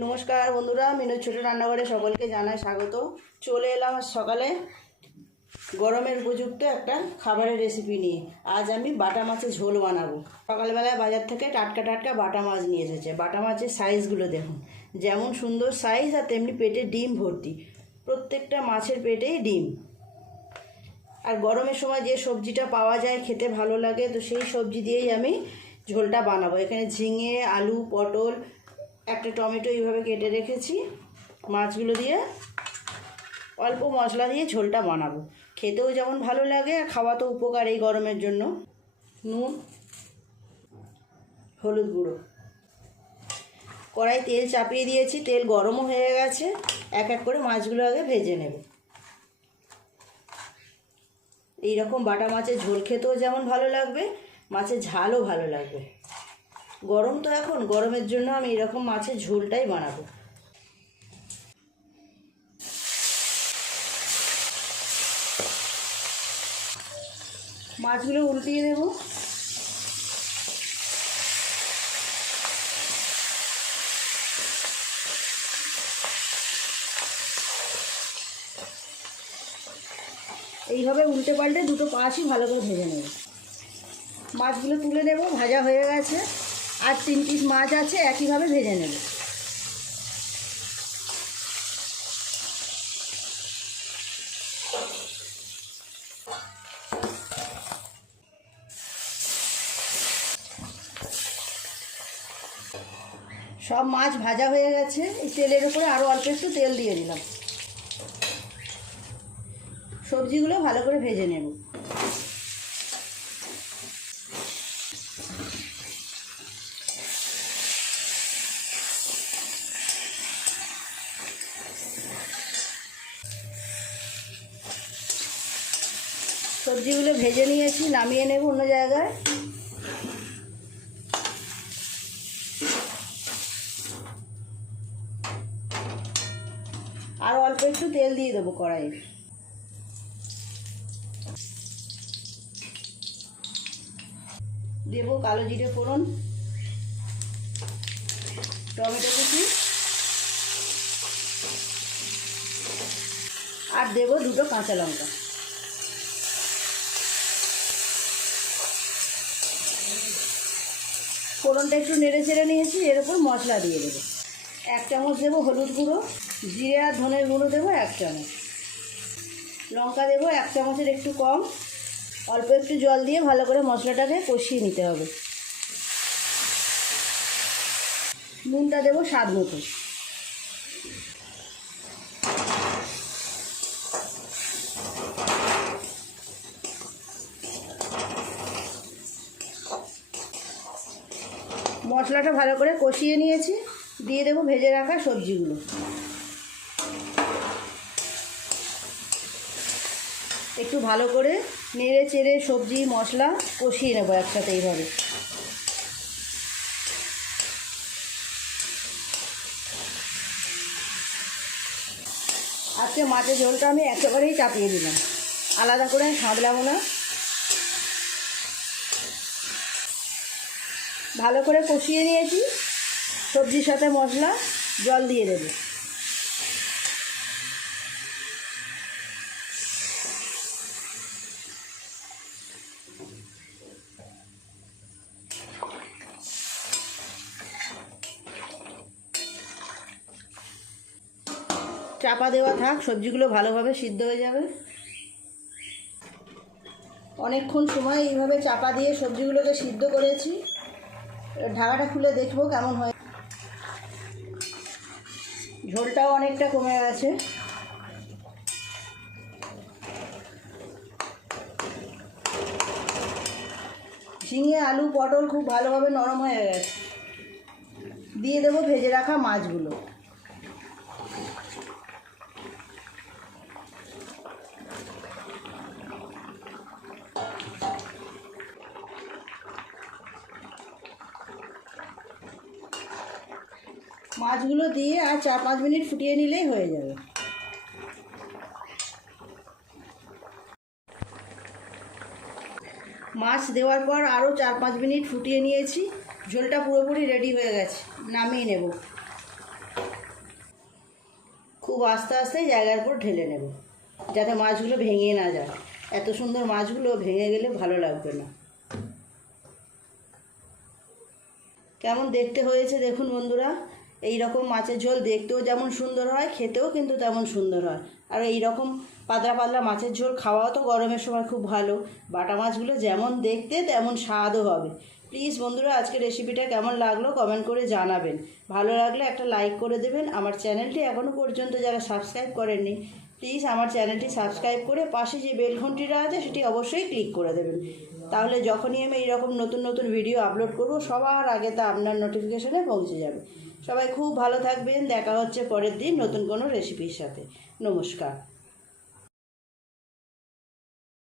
নমস্কার বন্ধুরা, মিনুর ছোট রান্নাঘরে সকলকে জানাই স্বাগত। চলে এলাম আজ সকালে গরমের উপযুক্ত একটা খাবারের রেসিপি নিয়ে। আজ আমি বাটা মাছের ঝোল বানাবো। সকালবেলায় বাজার থেকে টাটকা টাটকা বাটা মাছ নিয়ে এসেছে। বাটা মাছের সাইজগুলো দেখুন, যেমন সুন্দর সাইজ আর তেমনি পেটে ডিম ভর্তি। প্রত্যেকটা মাছের পেটেই ডিম। আর গরমের সময় যে সবজিটা পাওয়া যায় খেতে ভালো লাগে, তো সেই সবজি দিয়েই আমি ঝোলটা বানাবো। এখানে ঝিঙে, আলু, পটল, একটা টমেটো এইভাবে কেটে রেখেছি। মাছগুলো দিয়ে অল্প মশলা দিয়ে ঝোলটা বানাবো। খেতেও যেমন ভালো লাগে আর খাওয়া তো উপকার এই গরমের জন্য। নুন, হলুদ গুঁড়ো, কড়াই তেল চাপিয়ে দিয়েছি, তেল গরমও হয়ে গেছে। এক এক করে মাছগুলো আগে ভেজে নেব। এইরকম বাটা মাছের ঝোল খেতেও যেমন ভালো লাগবে, মাছের ঝালও ভালো লাগবে। গরম তো এখন, গরমের জন্য আমি এরকম মাছের ঝোলটাই বানাবো। মাছগুলো উল্টিয়ে দেব। এইভাবে উল্টে পাল্টে দুটো পাশই ভালো করে ভেজে নেব। মাছগুলো তুলে নেব, ভাজা হয়ে গেছে। আর 3 পিস মাছ আছে, একইভাবে ভেজে নেব। সব মাছ ভাজা হয়ে গেছে। এই তেলের উপরে আরও অল্প একটু তেল দিয়ে দিলাম। সবজিগুলো ভালো করে ভেজে নেব। সবজিগুলো ভেজে নিয়েছি, নামিয়ে নেব অন্য জায়গায়। আর অল্প একটু তেল দিয়ে দেবো কড়াইয়ে। দেব কালো জিরে ফোড়ন, টমেটো কুচি, আর দেব 2টো কাঁচা লঙ্কা। ফোড়নটা একটু নেড়ে চেড়ে নিয়েছি। এর উপর মশলা দিয়ে দেবো। 1 চামচ দেবো হলুদ গুঁড়ো, জিরে আর ধনের গুঁড়ো দেবো 1 চামচ, লঙ্কা দেবো 1 চামচের একটু কম। অল্প একটু জল দিয়ে ভালো করে মশলাটাকে কষিয়ে নিতে হবে। নুনটা দেবো স্বাদ মতো। মশলাটা ভালো করে কষিয়ে নিয়েছি। দিয়ে দেবো ভেজে রাখা সবজিগুলো। একটু ভালো করে নেড়ে চেড়ে সবজি মশলা কষিয়ে নেবো একসাথে এইভাবে। আজকে মাছের ঝোলটা আমি একেবারেই চাপিয়ে দিলাম, আলাদা করে সাঁতলাবো না। ভালো করে কষিয়ে নিয়েছি। সবজির সাথে মশলা, জল দিয়ে দেবো। চাপা দেওয়া থাক, সবজিগুলো ভালোভাবে সিদ্ধ হয়ে যাবে। অনেকক্ষণ সময় এইভাবে চাপা দিয়ে সবজিগুলোকে সিদ্ধ করেছি। ঢাকাটা খুলে দেখবো কেমন হয়। ঝোলটাও অনেকটা কমে গেছে। ঝিঙে, আলু, পটল খুব ভালোভাবে নরম হয়ে গেছে। দিয়ে দেবো ভেজে রাখা মাছগুলো। মাছগুলো দিয়ে আর 4-5 মিনিট ফুটিয়ে নিলেই হয়ে যাবে। মাছ দেওয়ার পর আরও 4-5 মিনিট ফুটিয়ে নিয়েছি। ঝোলটা পুরোপুরি রেডি হয়ে গেছে, নামিয়ে নেব। খুব আস্তে আস্তে জায়গার উপর ঢেলে নেব, যাতে মাছগুলো ভেঙে না যায়। এত সুন্দর মাছগুলো ভেঙে গেলে ভালো লাগবে না। কেমন দেখতে হয়েছে দেখুন বন্ধুরা। এই রকম মাছের ঝোল দেখতেও যেমন সুন্দর হয়, খেতেও কিন্তু তেমন সুন্দর হয়। আর এই রকম পাতলা পাতলা মাছের ঝোল খাওয়াও তো গরমের সময় খুব ভালো। বাটা মাছগুলো যেমন দেখতে তেমন স্বাদও হবে। প্লিজ বন্ধুরা, আজকে রেসিপিটা কেমন লাগলো কমেন্ট করে জানাবেন। ভালো লাগলে একটা লাইক করে দেবেন। আমার চ্যানেলটি এখনও পর্যন্ত যারা সাবস্ক্রাইব করেননি, প্লিজ আমার চ্যানেলটি সাবস্ক্রাইব করে পাশে যে বেল ঘন্টিটা আছে সেটি অবশ্যই ক্লিক করে দেবেন। তাহলে যখনই আমি এইরকম নতুন নতুন ভিডিও আপলোড করব সবার আগে তা আপনার নোটিফিকেশনে পৌঁছে যাবে। সবাই খুব ভালো থাকবেন। দেখা হচ্ছে পরের দিন নতুন কোনো রেসিপির সাথে। নমস্কার।